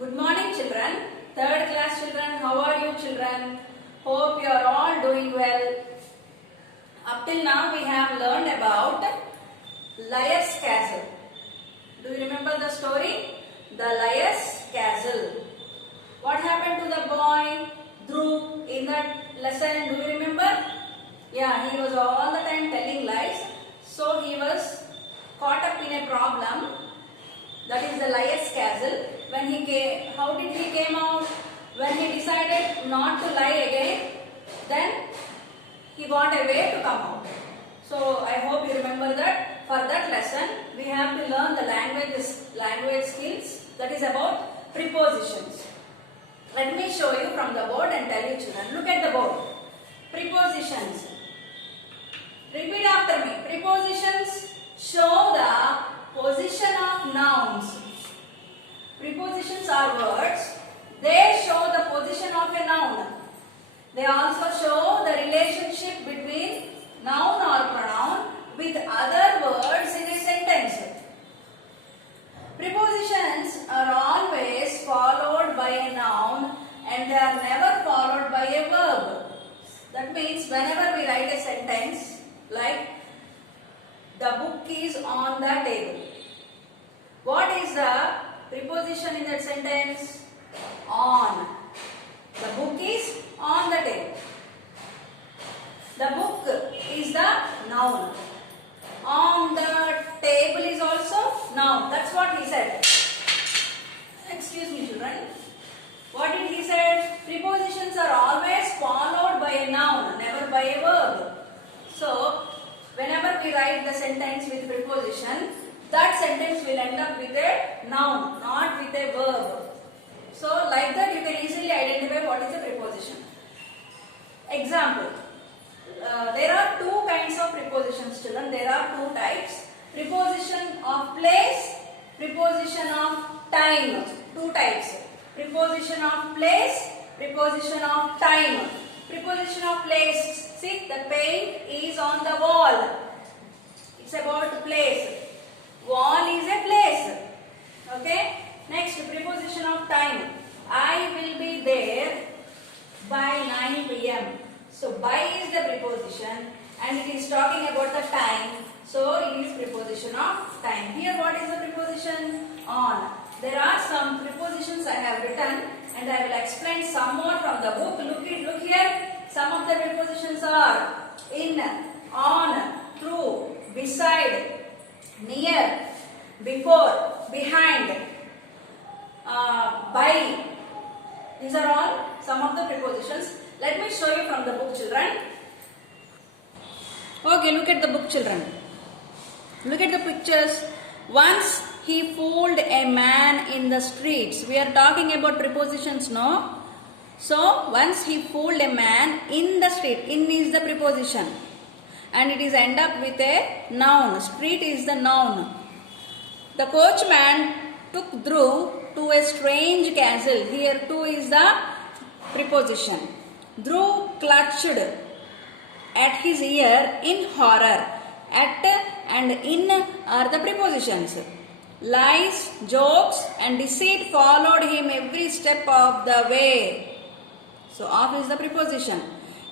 Good morning children, third class children, how are you children? Hope you are all doing well. Up till now we have learned about Liar's Castle. Do you remember the story? The Liar's Castle. What happened to the boy Dhruv in that lesson? Do you remember? Yeah, he was all the time telling lies. So he was caught up in a problem. That is the Liar's Castle. When he came, how did he came out? When he decided not to lie again, then he got a way to come out. So I hope you remember that. For that lesson, we have to learn the language skills. That is about prepositions. Let me show you from the board and tell you children. Look at the board. Prepositions. Repeat after me. Prepositions show the position of nouns. Prepositions are words. They show the position of a noun. They also show the relationship between noun or pronoun with other words in a sentence. Prepositions are always followed by a noun and they are never followed by a verb. That means whenever we write a sentence like the book is on the table. What is the preposition in that sentence? On. The book is on the table. The book is the noun. On the table is also noun. That's what he said. Excuse me children. What did he say? Prepositions are always followed by a noun, never by a verb. So, whenever we write the sentence with preposition, that sentence will end up with a noun, not with a verb. So, like that you can easily identify what is a preposition. Example. There are two kinds of prepositions children. There are two types. Preposition of place, preposition of time. Two types. Preposition of place, preposition of time. Preposition of place. See, the paint is on the wall. It's about place. Wall is a place. Okay. Next, preposition of time. I will be there by 9 p.m. So, by is the preposition and it is talking about the time. So, it is preposition of time. Here, what is the preposition? On. There are some prepositions I have written and I will explain some more from the book. Look here. Some of the prepositions are in, on, through, beside, near, before, behind, by. These are all some of the prepositions. Let me show you from the book children. Okay, look at the book children. Look at the pictures. Once he fooled a man in the streets. We are talking about prepositions, no? So, once he fooled a man in the street. In is the preposition. And it is end up with a noun. Street is the noun. The coachman took Dhruv to a strange castle. Here to is the preposition. Dhruv clutched at his ear in horror. At and in are the prepositions. Lies, jokes and deceit followed him every step of the way. So, of is the preposition.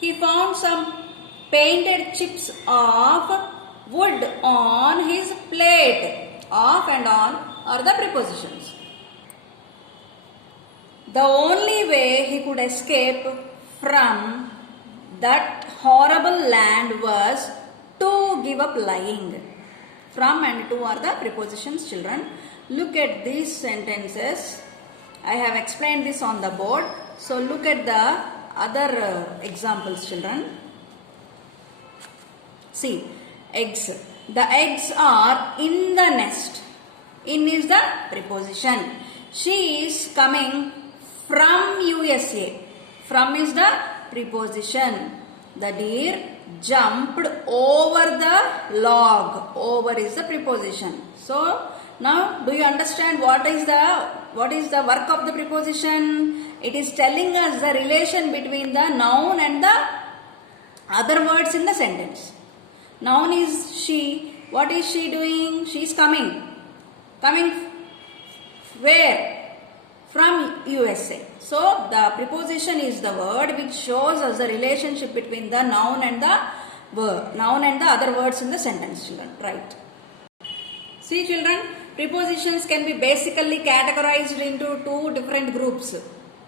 He found some painted chips of wood on his plate. Of and on are the prepositions. The only way he could escape from that horrible land was to give up lying. From and to are the prepositions children. Look at these sentences. I have explained this on the board. So look at the other examples children. See, eggs. The eggs are in the nest. In is the preposition. She is coming from USA. From is the preposition. The deer jumped over the log. Over is the preposition. So now do you understand what is the work of the preposition? It is telling us the relation between the noun and the other words in the sentence. Noun is she. What is she doing? She is coming. Coming where? from USA. So the preposition is the word which shows us the relationship between the noun and the verb, noun and the other words in the sentence, children. Right. See, children, prepositions can be basically categorized into two different groups.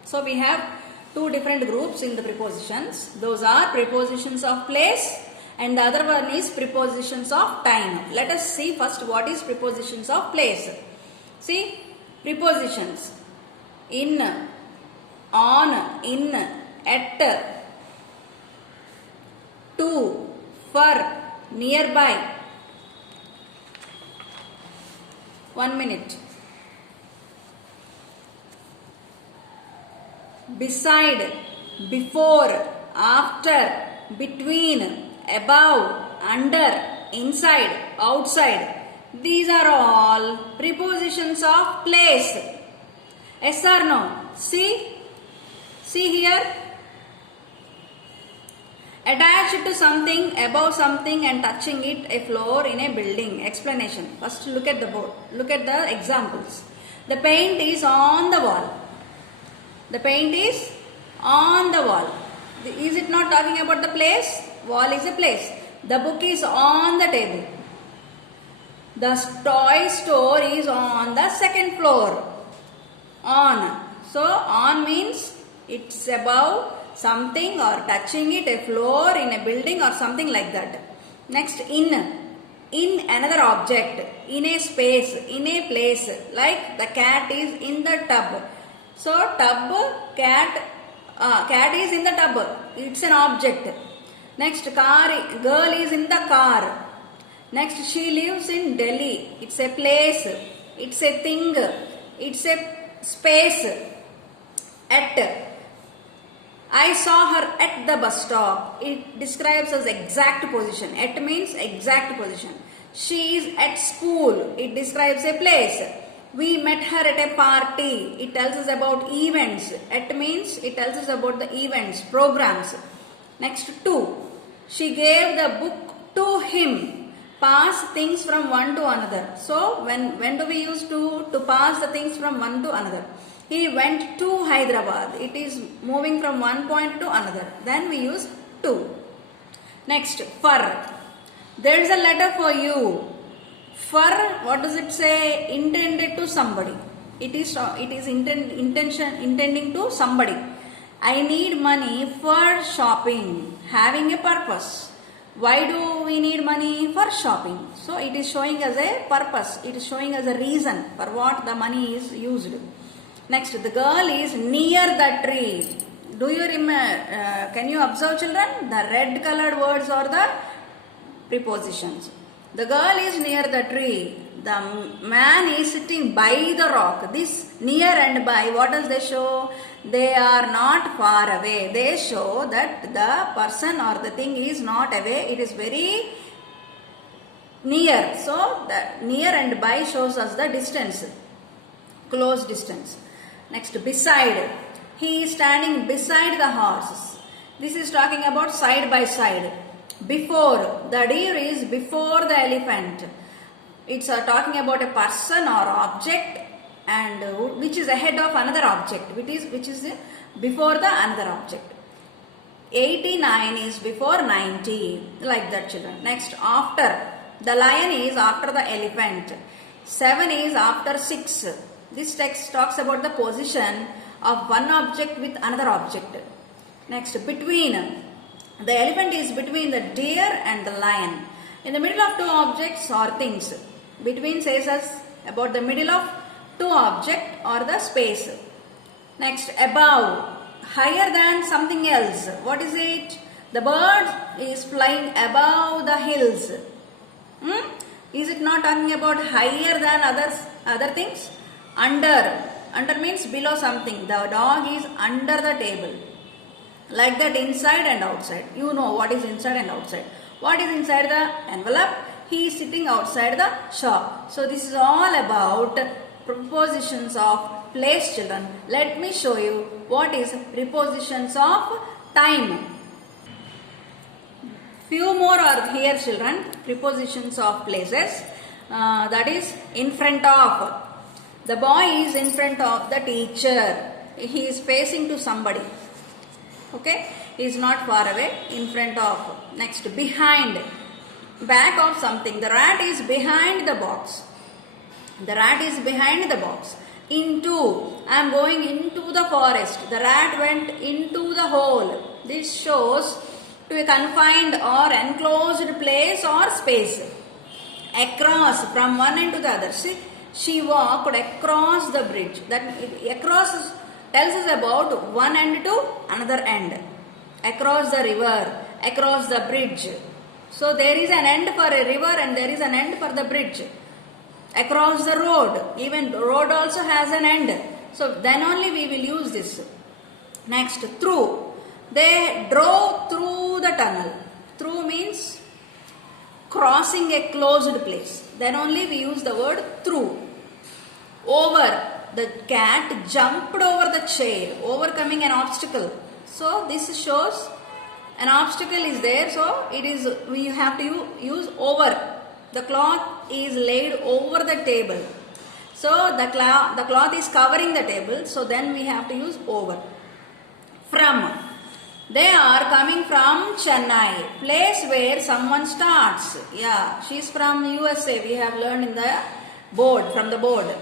So we have two different groups in the prepositions. Those are prepositions of place and the other one is prepositions of time. Let us see first what is prepositions of place. See, prepositions in, on, in, at, to, for, nearby. 1 minute. Beside, before, after, between, above, under, inside, outside. These are all prepositions of place. Yes or no? See here. Attached to something, above something and touching it, a floor in a building. Explanation. First look at the board. Look at the examples. The paint is on the wall. The paint is on the wall. Is it not talking about the place? Wall is a place. The book is on the table. The toy store is on the second floor. On. So on means it's above something or touching it, a floor in a building or something like that. Next, in another object, in a space, in a place, like the cat is in the tub. So tub, cat is in the tub, it's an object. Next, girl is in the car. Next, she lives in Delhi, it's a place, it's a thing, it's a space. At, I saw her at the bus stop. It describes as exact position. At means exact position. She is at school. It describes a place. We met her at a party. It tells us about events. At means it tells us about the events, programs. Next, to. She gave the book to him. Pass things from one to another. So when do we use to pass the things from one to another? He went to Hyderabad. It is moving from one point to another. Then we use to. Next, for. There is a letter for you. For, what does it say? Intended to somebody. It is intending to somebody. I need money for shopping. Having a purpose. Why do we need money? For shopping. So it is showing us a purpose. It is showing us a reason for what the money is used. Next, the girl is near the tree. Do you remember? Can you observe, children? The red colored words are the prepositions. The girl is near the tree. The man is sitting by the rock. This near and by, what does they show? They are not far away. They show that the person or the thing is not away. It is very near. So, the near and by shows us the distance. Close distance. Next, beside. He is standing beside the horse. This is talking about side by side. Before. The deer is before the elephant. It's talking about a person or object and which is ahead of another object. Which is before the another object. 89 is before 90. Like that, children. Next, after. The lion is after the elephant. 7 is after 6. This text talks about the position of one object with another object. Next, between. The elephant is between the deer and the lion. In the middle of two objects or things. Between says us about the middle of two objects or the space. Next, above. Higher than something else. What is it? The bird is flying above the hills. Is it not talking about higher than other things? Under. Under means below something. The dog is under the table. Like that, inside and outside. You know what is inside and outside. What is inside the envelope? He is sitting outside the shop. So this is all about prepositions of place, children. Let me show you what is prepositions of time. Few more are here, children. Prepositions of places. That is in front of. The boy is in front of the teacher. He is facing to somebody. Okay, he is not far away. In front of. Next, behind, back of something. The rat is behind the box. The rat is behind the box. Into, I am going into the forest. The rat went into the hole. This shows to a confined or enclosed place or space. Across, from one end to the other. See, she walked across the bridge. That across tells us about one end to another end. Across the river, across the bridge. So there is an end for a river and there is an end for the bridge. Across the road, even road also has an end. So then only we will use this. Next, through. They drove through the tunnel. Through means crossing a closed place. Then only we use the word through. Over. The cat jumped over the chair, overcoming an obstacle. So this shows an obstacle is there. So it is, we have to use over. The cloth is laid over the table. So the cloth is covering the table. So then we have to use over. From. They are coming from Chennai, place where someone starts. Yeah, she is from USA. We have learned in the board, from the board.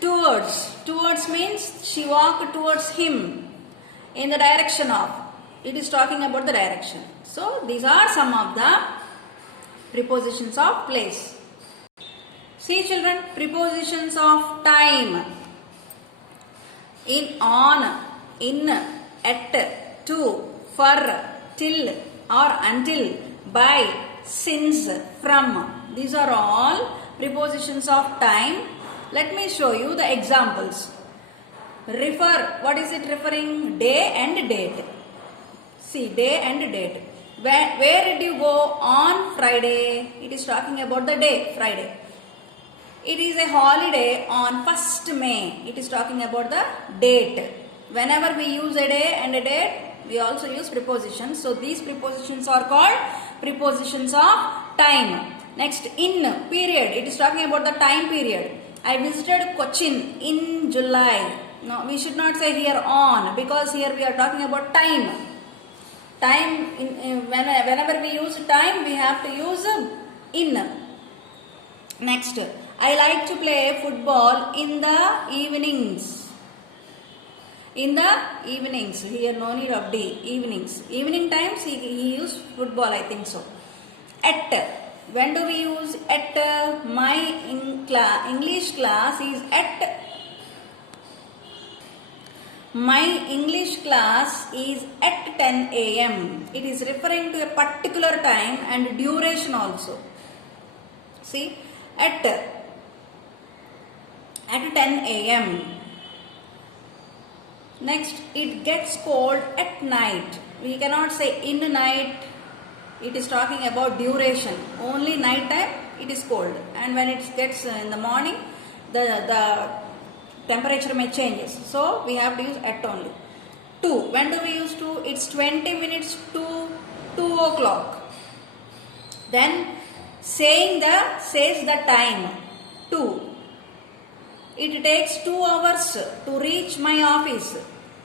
Towards. Towards means she walked towards him in the direction of. It is talking about the direction. So these are some of the prepositions of place. See children, prepositions of time. In, on, in, at, to, for, till or until, by, since, from. These are all prepositions of time. Let me show you the examples. Refer, what is it referring? Day and date. See, day and date. Where did you go on Friday? It is talking about the day, Friday. It is a holiday on 1st May. It is talking about the date. Whenever we use a day and a date, we also use prepositions. So these prepositions are called prepositions of time. Next, in, period. It is talking about the time period. I visited Cochin in July. No, we should not say here on, because here we are talking about time. Time, whenever we use time, we have to use in. Next, I like to play football in the evenings. In the evenings, here no need of day, evenings. Evening times he used football, I think so. At. When do we use at? My English class is at. My English class is at 10 a.m. It is referring to a particular time and duration also. See, at 10 a.m. Next, it gets cold at night. We cannot say in night. It is talking about duration. Only night time it is cold, and when it gets in the morning, the temperature may changes. So we have to use at only. 2. When do we use 2? It's 20 minutes to 2 o'clock. Then says the time. 2. It takes 2 hours to reach my office.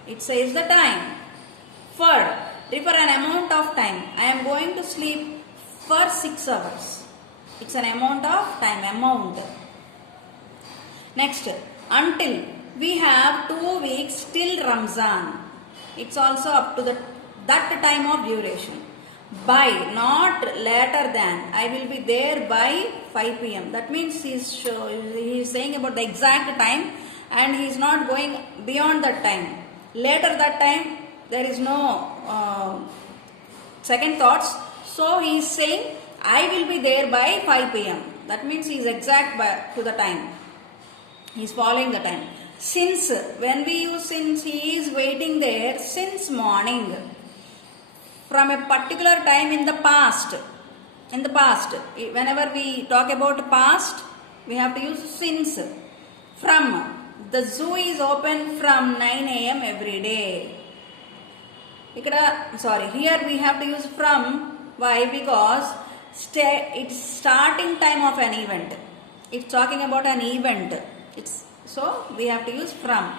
It says the time. For. Refer an amount of time. I am going to sleep for 6 hours. It's an amount of time, amount. Next, until. We have 2 weeks till Ramzan. It's also up to that time of duration. By, not later than. I will be there by 5 p.m. That means he is saying about the exact time, and he is not going beyond that time. Later that time, there is no second thoughts. So he is saying, I will be there by 5 p.m. That means he is exact to the time. He is following the time. Since, when we use since, he is waiting there since morning. From a particular time in the past. In the past. Whenever we talk about past, we have to use since. From. The zoo is open from 9 a.m. every day. Here we have to use from. Why? Because it's starting time of an event. It's talking about an event. So we have to use from.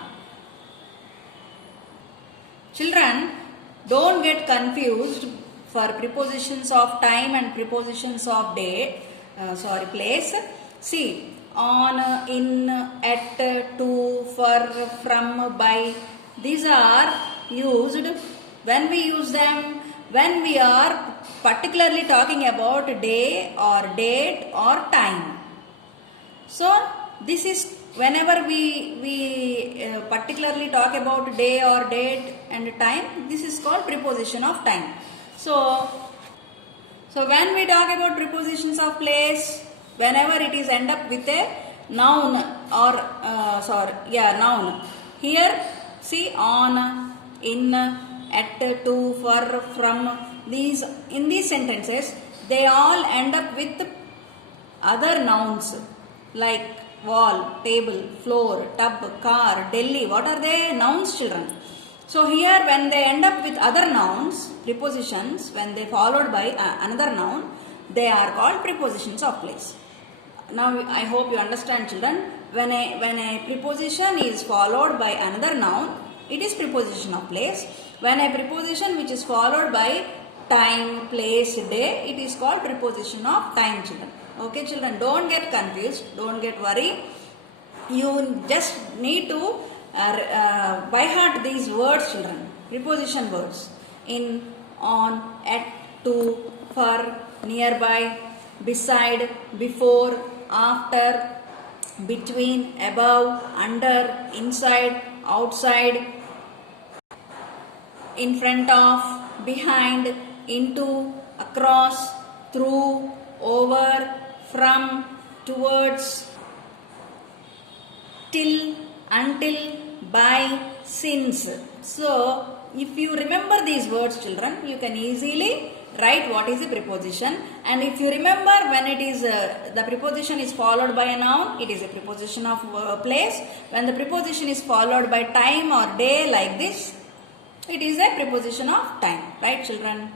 Children, don't get confused for prepositions of time and prepositions of date, place. See, on, in, at, to, for, from, by. These are used when we use them when we are particularly talking about day or date or time. So this is whenever we particularly talk about day or date and time, this is called preposition of time. So when we talk about prepositions of place, whenever it is end up with a noun or noun. Here see, on, in, at, to, for, from, in these sentences they all end up with other nouns like wall, table, floor, tub, car, Delhi. What are they? Nouns, children. So here when they end up with other nouns, prepositions, when they followed by another noun, they are called prepositions of place. Now I hope you understand, children. When a preposition is followed by another noun, it is preposition of place. When a preposition which is followed by time, place, day, it is called preposition of time, children. Okay, children, don't get confused, don't get worried. You just need to by heart these words, children. Preposition words: in, on, at, to, for, nearby, beside, before, after, between, above, under, inside, outside, in front of, behind, into, across, through, over, from, towards, till, until, by, since. So if you remember these words, children, you can easily write what is the preposition. And if you remember, when it is the preposition is followed by a noun, it is a preposition of place. When the preposition is followed by time or day like this, it is a preposition of time. Right, children?